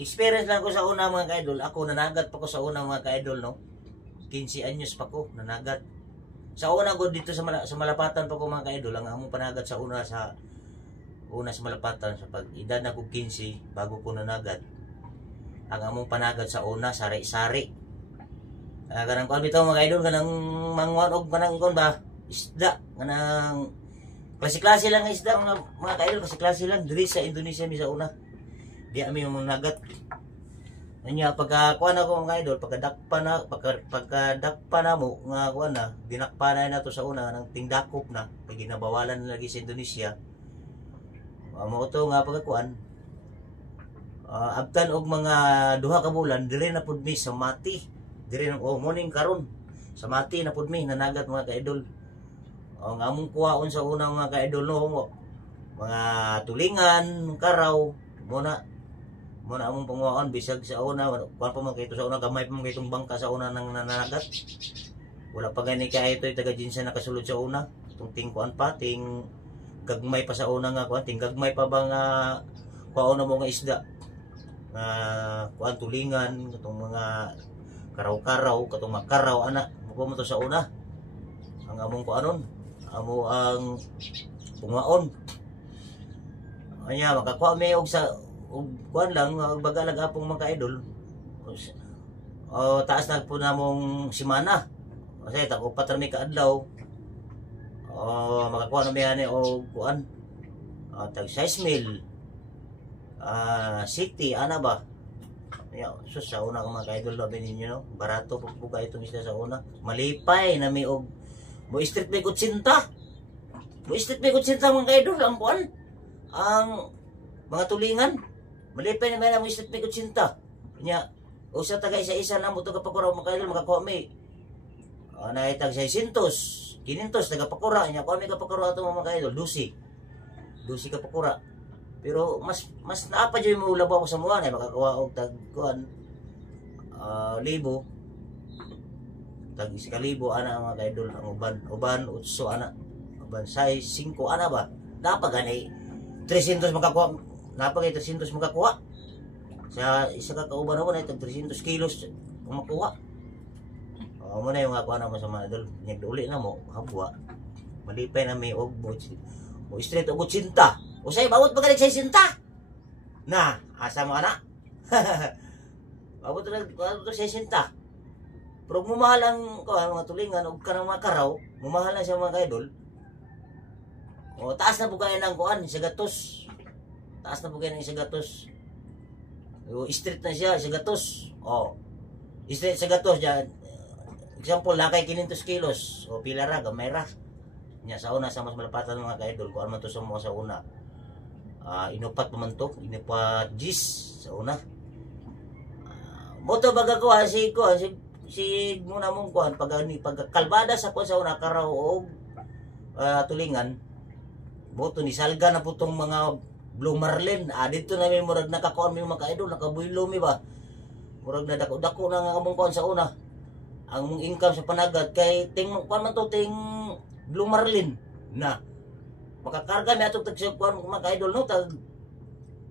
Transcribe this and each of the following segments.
experience lang ko sa una mga ka-idol. Ako nanagat pa ko sa una mga ka-idol, no. 15 anyos pa ko nanagat. Sa una ko dito sa Malapatan pa ko mga ka-idol, ang among panagat sa una sa Malapatan sa pag edad na ko 15 bago ko nanagat. Ang among panagat sa una sari-sari. Kanang kuan bitaw mga ka-idol, kanang manguan og kanang kon ba isda, kanang klase-klase lang isda mga ka-idol, klase-klase lang diri sa Indonesia mi sa una. Di ami mo nagat. Anya pagka kuan ako mga idol, pagkadakpa na mo nga kuan na, dinakpa na to sa una nang tingdakop na, pag ginabawalan lagi sa Indonesia. Mo to nga pagkakuan. Abtan og mga duha ka bulan dire na pud mi sa Mati. Dire nang morning karon. Sa Mati na pud mi nanagat mga ka-idol. Ang among kuhaon sa una mga ka-idol no, mga tulingan, karaw, muna among panguhaan bisag sa una kuan pa man kay sa una, gamay pa man kay itong bangka sa una nang nanagat. Wala pa gani kay ito taga jinsa nakasulod sa una, itong tingkuan pa ting gagmay pa sa una nga kuan, ting gagmay pa ba nga kuhaon na mo nga isda nga kuan tulingan, katong mga karaw-karaw, katong makaraw ana mo to sa una. Ang among kuanon amo ang panguhaan. Anya makakuha mi og sa kuan lang baga lagapong mga idol. Taas na po namong simana. Kasi tako patrami ka adlaw. Makakuha na mi ani og kuan. Tag 6,000. City ana ba? Sus sa una mga idol labi ninyo no. Barato po buka itong isda sa una. Malipay na mi og mo street may kutsinta. Mo street may kutsinta mga idol ang kuan. Ang mga tulingan malipay na may namang isip may kutsinta. Kanya, o sa taga isa-isa na mo ito kapakura mga kaidol, makakuha may. Naitag 600, 500, taga-pakura. Kanya, kuha may kapakura ito mga kaidol, 12 kapakura. Pero mas naapa dyan mo labaw sa mga na, makakuha o tag-kuhan, 1,000. Tag-1,000, ana mga kaidol, ang uban, 8, ana. Uban, size 5, ana ba? Napagani, 300 makakuha. Napagay 300 makakuha. Sa isa ka kauban ako na itag 300 kilos makuha. Mo na yung ako na mo sa mga idol. Nagduli na mo, habwa. Malipay na may og mo straight og 80. Usay bawat pagalig sa 60. Na, asa mo ana? Bawat na sa 60. Pero mumahal ang mga tulingan og kanang mga karaw, mumahal na siya mga idol. Taas na bugayan ng kuan sa gatos. Taas na po kayo ng isa gatos. Street na siya, isa gatos. Street sa gatos dyan. Example, lakay 500 kilos. Pila ra, gamay ra. Sa una, sa mas malapatan mga ka-idol, kung ano man to sa mga sa una. Inupat pa man to. Inupat gis sa una. Moto baga ko, si muna mong kuhan, pagkalbada sa po sa una, karaw o tulingan, moto ni salga na po tong mga Blue Marlin. Dito na may murag nakakuan mi mga ka-idol, nakabuylo mi ba. Murag na dako-dako na nga among kuan sa una. Ang mong income sa panagat kay ting kuan man to ting Blue Marlin na makakarga mi atong tag kuan mga ka-idol no tag.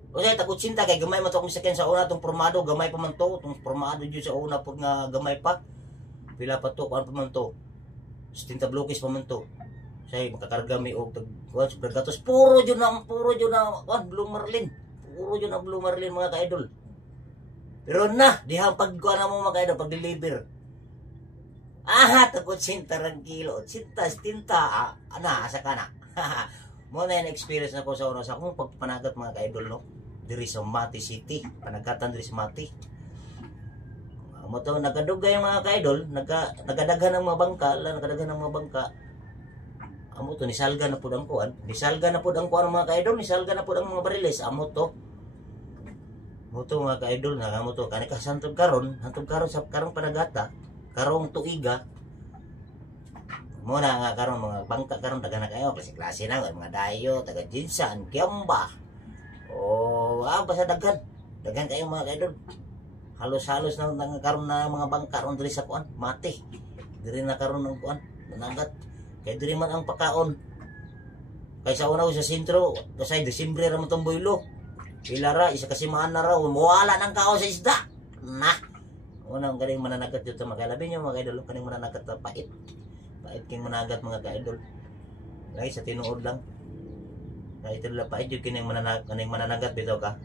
Usa tag 80 kay gamay man to akong sakyan sa una tong formado, gamay pa man to, tong formado jud sa una pud nga gamay pa. Pila pa to kuan pa man to. 70 blokis pa man to. Say makakarga mi og kuan super gatos puro jud na kuan Blue Marlin. Puro jud na Blue Marlin mga ka-idol. Pero na dihang pagkuan mo mga ka-idol pag deliver. Tag 80 rang kilo, 80 ana asa kana. Mo na yung experience na ko sa una sa akong pagpanagat mga ka-idol no. Diri sa Mati City, panagatan diri sa Mati. Mo to nagadugay mga ka-idol, nagadaghan ng mga bangka, amo to nisalga na pud ang kuan. Nisalga na pud ang kuan mga ka-idol, nisalga na pud ang mga bariles. Amo to. Mo to mga ka-idol, amo to kani ka hantod karon sa karong panagata, karong tuiga. Mo na nga karon mga bangka karon daga na kayo kasi klase na mga dayo, taga Jinsan, Kiamba. Basta daghan kayo mga ka-idol. Halos-halos na karon na mga bangka ron diri sa kuan, Mati. Diri na karon ng kuan, nanagat. Kaya diri man ang pakaon. Kaysa una ko sa sentro, kasi Desembre raman itong boylo. Ilara, isa kasi na raw, mawala ng kao sa isda. Nah, unang galing mananagat dito mga kailabi nyo, mga kaidol, kaning mananagat na pait. Pait king managat mga kaidol. Lagi sa tinuod lang. Na ito lang pait yung kining mananagat dito ka.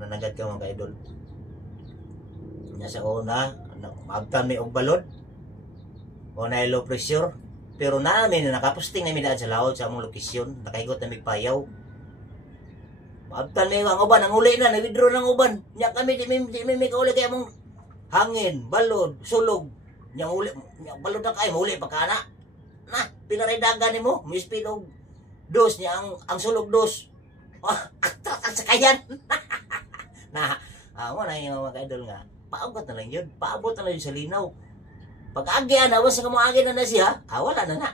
Mananagat ka mga kaidol. Nya sa una, magtan may og balod. O na low pressure. Pero namin, nakapusting namin daan sa laod sa among lokasyon. Nakaigot na may payaw. Magtan may ang uban, ang uli na, nag-withdraw ng uban. Nya kami, di may kauli kaya mong hangin, balod, sulog. Nya uli, balod na kayo, uli pa ka na. Na, pinaridagan ni mo, mispid og dos niya, ang sulog dos. Ang sakayan. Na, mo na yung mga idol nga, paabot na lang yun, paabot na lang yun sa linaw. Pag-agyan, awas na kumuagin na siya, wala na na.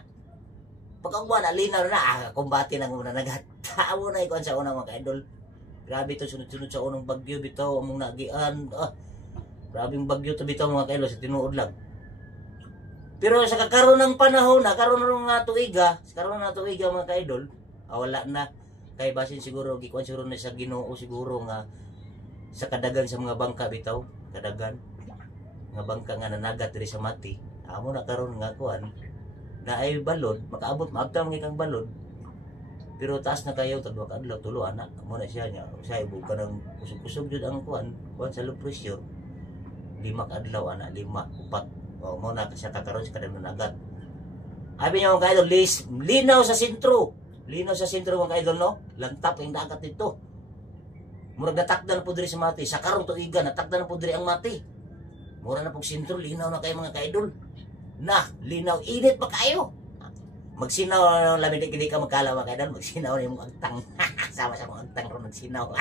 Pag-agwa na, linaw na, kumbati na muna nagat. Tao na ikuan sa unang mga idol. Grabe ito, sunod-sunod sa unang bagyo, bitaw, among nagian. Grabe yung bagyo to bitaw mga idol, sa tinuod lang. Pero sa kakaroon ng panahon na, karoon na tuiga, sa karoon na tuiga mga idol, wala na. Kay basin siguro, gikuan siguro na sa Ginoo siguro nga, sa kadagan sa mga bangka bitaw, kadagan. Nga bangka nga nanagat diri sa mati. Amo na karon nga kuan na ay balod, makaabot maabta mga kang balod. Pero taas na kayo tagwa ka adlaw tulo ana. Amo na siya nya. Usa ibog ka nang kusog-kusog jud ang kuan sa low pressure. 5 ka adlaw ana, 5, 4. O mo na siya kakaron sa kadang nanagat. Abi niyo mga idol, linaw sa sentro. Linaw sa sentro mga idol no. Lantap ang dagat dito. Murag natakdan po diri sa mati. Sa karon tuiga natakdan po diri ang mati. Mura na pong sintro, linaw na kayo mga kaidol. Na, linaw, init pa kayo. Magsinaw, lamig hindi ka magkala mga kaidol. Magsinaw na yung agtang. Sama sa mga agtang ron, magsinaw.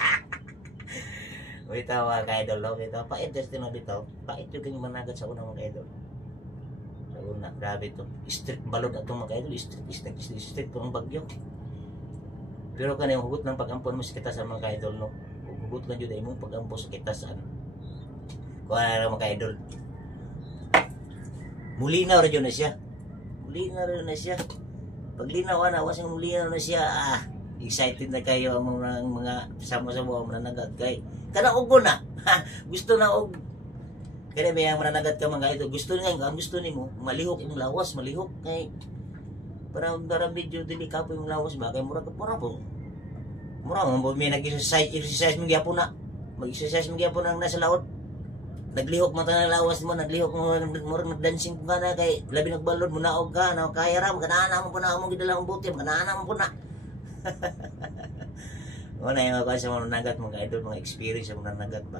Wait mga kaidol, no? Pait, just dito. Pait yung kanyang managat sa unang mga kaidol. Sa una, grabe ito. Strict balod atong mga kaidol. Strict po ang bagyo. Pero kanayong hugot ng pag-ampon mo sa kita sa mga kaidol, no? Hugot lang yun ay mong pag-ampon sa kita sa ano. Kung ano mga idol. Mulinaw rin na siya. Mulinaw rin na siya. Pag linaw na, wasang mulinaw na siya. Excited na kayo ang mga sama-sama ang mananagat kay. Kana ugo na. Gusto na og. Kaya may ang mananagat ka mga idol. Gusto nga, ang gusto nimo malihok yung lawas, malihok kay para medyo delikado yung lawas ba kay mura ka po. Mura mo may nag-exercise mo gyapon na. Mag-exercise mo gyapon ang nasa laod. Naglihok mo na lawas mo, naglihok mo nagdancing ka na kay labi nagbalod mo naog ka na kaya ram kanana mo po na mo gidala ang buti kanana mo po na. Wala yung mga sa mga nagat mga idol mga experience sa mga nagat ba.